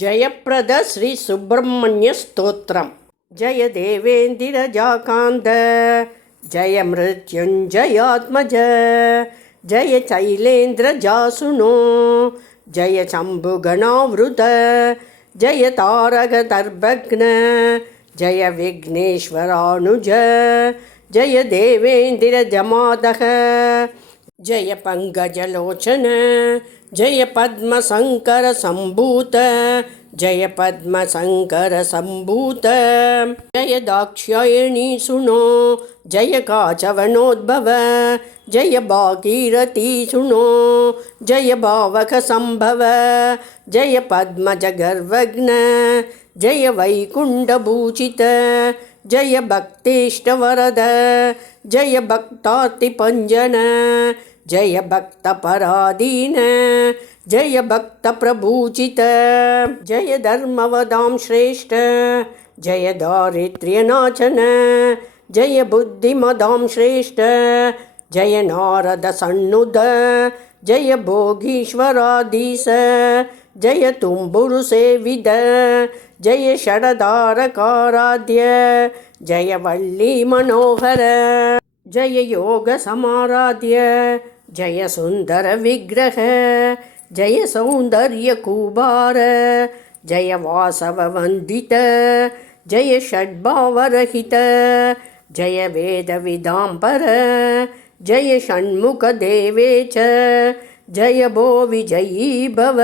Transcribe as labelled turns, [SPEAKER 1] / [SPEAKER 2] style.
[SPEAKER 1] ஜயப்பிரத ஸ்ரீ சுப்பிரமணிய ஸ்தோத்திரம். ஜய தேவேந்திர ஜாகாந்த ஜய மிருத்யுஞ்சயாத்மஜ ஜய சைலேந்திர ஜாசுனோ ஜய சம்புகணாவிருத ஜய தாரக தர்பக்ன ஜய விக்னேஸ்வரானுஜ ஜய தேவேந்திர ஜமாதக जय पङ्कजलोचन जय पद्मशङ्करसम्भूत जय पद्मशङ्करसम्भूत जय दाक्षायणी सुनो जय काचवनोद्भव जय भागीरथी सुनो जय भावकसम्भव जय पद्मजगर्वग्न जय वैकुण्ठभूषित जय भक्तेष्टवरद जय भक्तातिपञ्जन ஜய பக்த பராதீன ஜய பக்த பிரபூஜித ஜய தர்மவதாம் ஸ்ரேஷ்ட ஜய தாரித்ரியநாச்சன ஜய புத்திமதாம் ஸ்ரேஷ்ட ஜய நாரத சண்ணுத ஜய போகீஸ்வராதீச ஜய தும்புரு சேவித ஜய ஷடதாரகாராத்ய ஜய வள்ளி மனோகர ஜய யோக சமாராத்ய जय सौन्दर्यकुबार जय वासववन्दित जय षड्भावरहित जय वेदविदाम्बर जय षण्मुखदेवे च जय भो विजयी भव